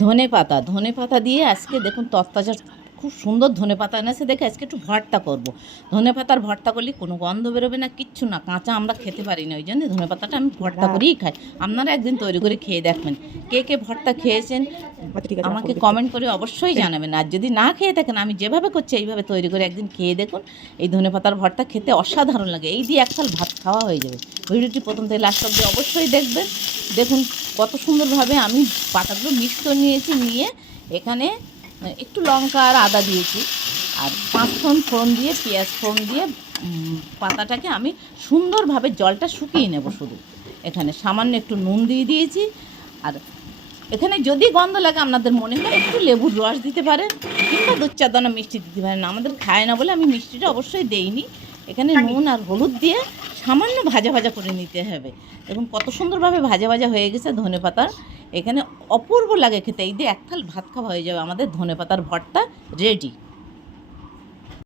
ধনে পাতা দিয়ে আজকে দেখুন তরতাজা খুব সুন্দর ধনে পাতা এনেছে দেখে আজকে একটু ভর্তা করব। ধনে পাতার ভর্তা করলে কোনো গন্ধ বেরোবে না, কিচ্ছু না, কাঁচা আমরা খেতে পারি না, ওই জন্য ধনে পাতাটা আমি ভর্তা করেই খাই। আপনারা একদিন তৈরি করে খেয়ে দেখবেন। কে কে ভর্তা খেয়েছেন আচ্ছা ঠিক আছে, রাগ আমাকে করে দেখছি। কমেন্ট করে অবশ্যই জানাবেন। আর যদি না খেয়ে থাকেন, আমি যেভাবে করছি এইভাবে তৈরি করে একদিন খেয়ে দেখুন। এই ধনে পাতার ভর্তা খেতে অসাধারণ লাগে, এই দিয়ে এক থাল ভাত খাওয়া হয়ে যাবে। ভিডিওটি প্রথম থেকে লাস্ট অবধি অবশ্যই দেখবেন। দেখুন কত সুন্দরভাবে আমি পাতাগুলো মিক্স করে নিয়েছি, নিয়ে এখানে একটু লঙ্কা আর আদা দিয়েছি, আর 5 ফোড়ন দিয়ে, পেঁয়াজ ফোড়ন দিয়ে পাতাটাকে আমি সুন্দরভাবে জলটা শুকিয়ে নেব। শুধু এখানে সামান্য একটু নুন দিয়ে দিয়েছি। আর এখানে যদি গন্ধ লাগে আপনাদের মনে হয় একটু লেবুর রস দিতে পারেন, কিংবা 2-4 দানা মিষ্টি দিতে পারেন। আমাদের খায় না বলে আমি মিষ্টিটা অবশ্যই দেইনি। এখানে নুন আর হলুদ দিয়ে সামান্য ভাজা ভাজা করে নিতে হবে। এবং কত সুন্দরভাবে ভাজা ভাজা হয়ে গেছে ধনে পাতার, এখানে অপূর্ব লাগে খেতে। এই দিয়ে এক থাল ভাত খাওয়া হয়ে যাবে, আমাদের ধনে পাতার ভর্তা রেডি।